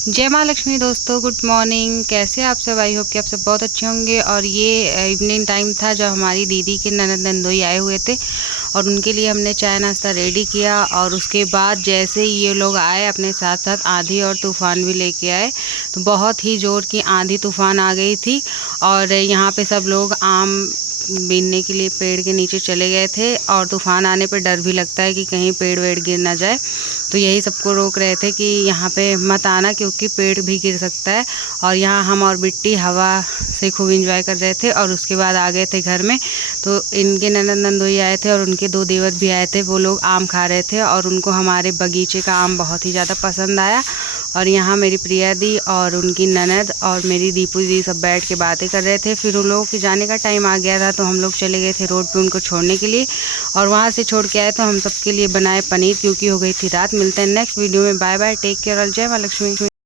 जय माँ लक्ष्मी दोस्तों, गुड मॉर्निंग। कैसे आप सब? आई होप कि आप सब बहुत अच्छे होंगे। और ये इवनिंग टाइम था जब हमारी दीदी के ननद नंदोई आए हुए थे और उनके लिए हमने चाय नाश्ता रेडी किया। और उसके बाद जैसे ही ये लोग आए अपने साथ साथ आंधी और तूफ़ान भी लेके आए, तो बहुत ही ज़ोर की आंधी तूफ़ान आ गई थी। और यहाँ पे सब लोग आम बीनने के लिए पेड़ के नीचे चले गए थे। और तूफ़ान आने पर डर भी लगता है कि कहीं पेड़ वेड़ गिर ना जाए, तो यही सबको रोक रहे थे कि यहाँ पे मत आना क्योंकि पेड़ भी गिर सकता है। और यहाँ हम और बिट्टी हवा से खूब इंजॉय कर रहे थे। और उसके बाद आ गए थे घर में, तो इनके ननद नंदोई आए थे और उनके दो देवर भी आए थे। वो लोग आम खा रहे थे और उनको हमारे बगीचे का आम बहुत ही ज़्यादा पसंद आया। और यहाँ मेरी प्रिया दी और उनकी ननद और मेरी दीपू दी सब बैठ के बातें कर रहे थे। फिर उन लोगों के जाने का टाइम आ गया था, तो हम लोग चले गए थे रोड पे उनको छोड़ने के लिए। और वहाँ से छोड़ के आए तो हम सबके लिए बनाए पनीर, क्योंकि हो गई थी रात। मिलते हैं नेक्स्ट वीडियो में। बाय बाय, टेक केयर और जय माँ लक्ष्मी।